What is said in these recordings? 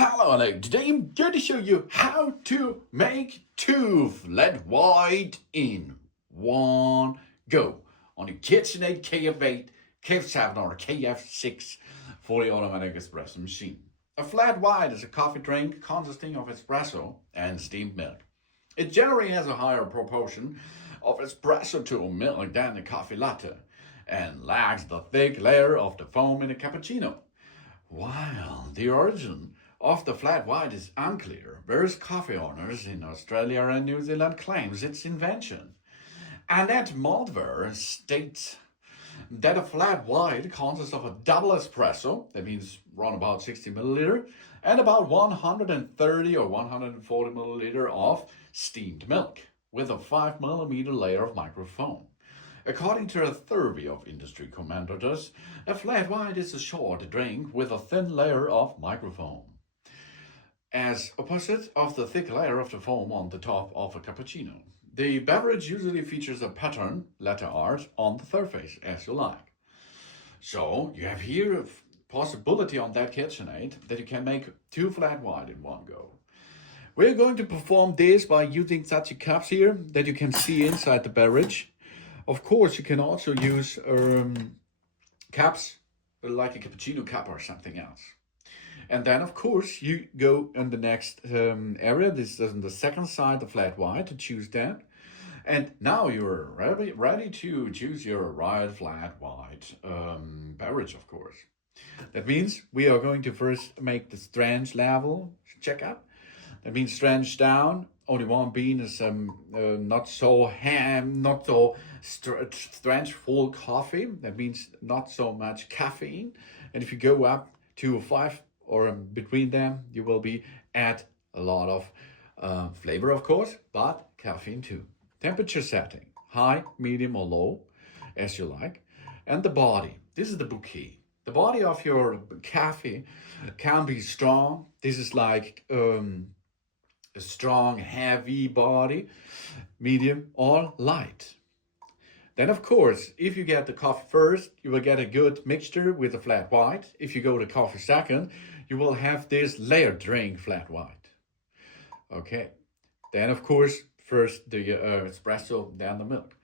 Hello, today I'm going to show you how to make 2 flat white in one go on your KitchenAid KF8, KF7 or KF6 fully automatic espresso machine. A flat white is a coffee drink consisting of espresso and steamed milk. It generally has a higher proportion of espresso to milk than a coffee latte and lacks the thick layer of the foam in a cappuccino. While the origin of the flat white is unclear, various coffee owners in Australia and New Zealand claims its invention. Annette Mulder states that a flat white consists of a double espresso, that means around about 60 milliliter, and about 130 or 140 milliliter of steamed milk, with a 5 millimeter layer of microfoam. According to a survey of industry commentators, a flat white is a short drink with a thin layer of microfoam, as opposite of the thick layer of the foam on the top of a cappuccino. The beverage usually features a pattern, letter art, on the surface, as you like. So you have here a possibility on that KitchenAid that you can make 2 flat white in one go. We're going to perform this by using such cups here that you can see inside the beverage. Of course, you can also use cups like a cappuccino cup or something else. And then, of course, you go in the next area. This is on the second side, the flat white, to choose that. And now you're ready to choose your right flat white beverage, of course. That means we are going to first make the strength level check up. That means strength down. Only one bean is not so strengthful coffee. That means not so much caffeine. And if you go up to 5 or between them, you will be add a lot of flavor, of course, but caffeine too. Temperature setting, high, medium, or low, as you like. And the body, this is the bouquet. The body of your coffee can be strong. This is like a strong, heavy body, medium, or light. Then, of course, if you get the coffee first, you will get a good mixture with a flat white. If you go to coffee second, you will have this layered drink flat white. Okay. Then, of course, first the espresso, then the milk.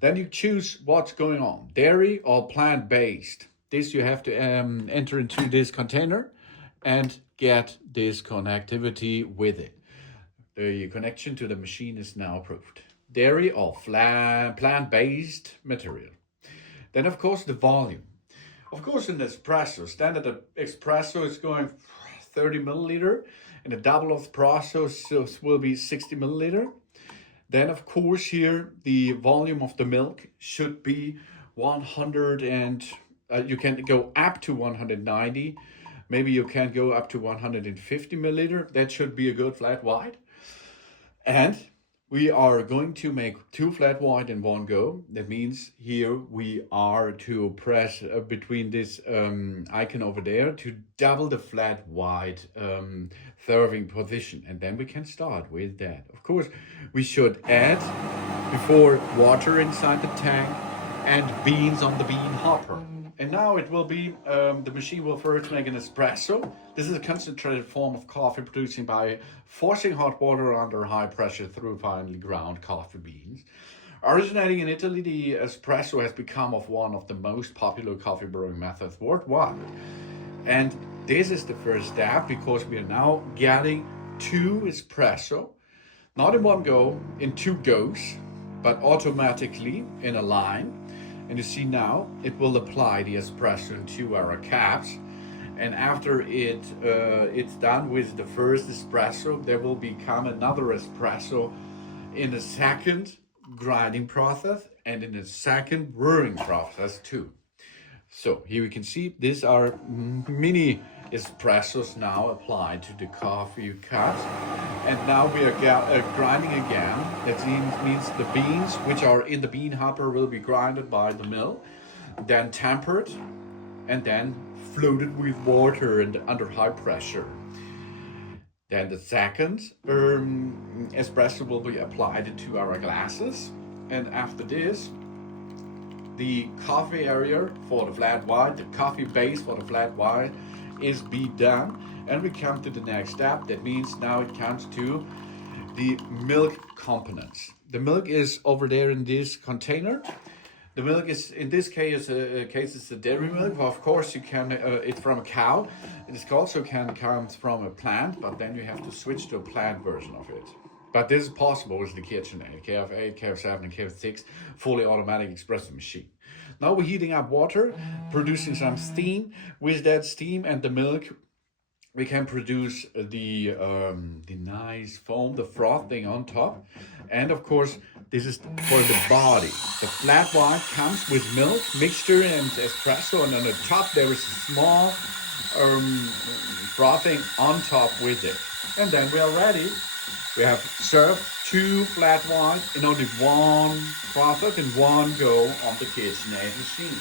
Then you choose what's going on, dairy or plant-based. This you have to enter into this container and get this connectivity with it. The connection to the machine is now approved. Dairy or plant-based material. Then, of course, the volume. Of course, in espresso, standard espresso is going 30 milliliter, and a double espresso will be 60 milliliter. Then, of course, here the volume of the milk should be 100, and you can go up to 190. Maybe you can go up to 150 milliliter. That should be a good flat white. And we are going to make 2 flat white in one go. That means here we are to press between this icon over there to double the flat white serving position. And then we can start with that. Of course, we should add before water inside the tank and beans on the bean hopper. And now it will be, the machine will first make an espresso. This is a concentrated form of coffee producing by forcing hot water under high pressure through finely ground coffee beans. Originating in Italy, the espresso has become one of the most popular coffee brewing methods worldwide. And this is the first step because we are now getting 2 espresso, not in one go, in 2 goes, but automatically in a line. And you see now, it will apply the espresso into our cups. And after it's done with the first espresso, there will become another espresso in a second grinding process and in a second brewing process too. So here we can see these are mini espressos now applied to the coffee cups. And now we are grinding again. That means the beans which are in the bean hopper will be grinded by the mill, then tempered, and then floated with water and under high pressure. Then the second espresso will be applied to our glasses. And after this, the coffee area for the flat white, the coffee base for the flat white is be done. And we come to the next step. That means now it comes to the milk components. The milk is over there in this container. The milk is, in this case, it's a dairy milk. Well, of course, you can. It's from a cow. It also can come from a plant, but then you have to switch to a plant version of it. But this is possible with the KitchenAid, KF8, KF7, and KF6 fully automatic espresso machine. Now we're heating up water, producing some steam. With that steam and the milk, we can produce the nice foam, the frothing on top. And of course, this is for the body. The flat white comes with milk, mixture, and espresso. And on the top, there is a small frothing on top with it. And then we are ready. We have served 2 flat white and only 1 frothed and 1 go on the KitchenAid machine.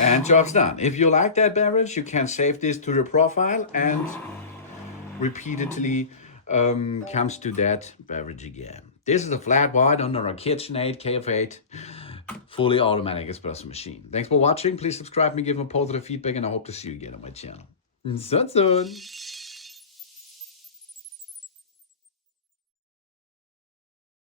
And job's done. If you like that beverage, you can save this to your profile and repeatedly comes to that beverage again. This is a flat white under a KitchenAid KF8 fully automatic espresso machine. Thanks for watching. Please subscribe me, give me positive feedback, and I hope to see you again on my channel. So soon.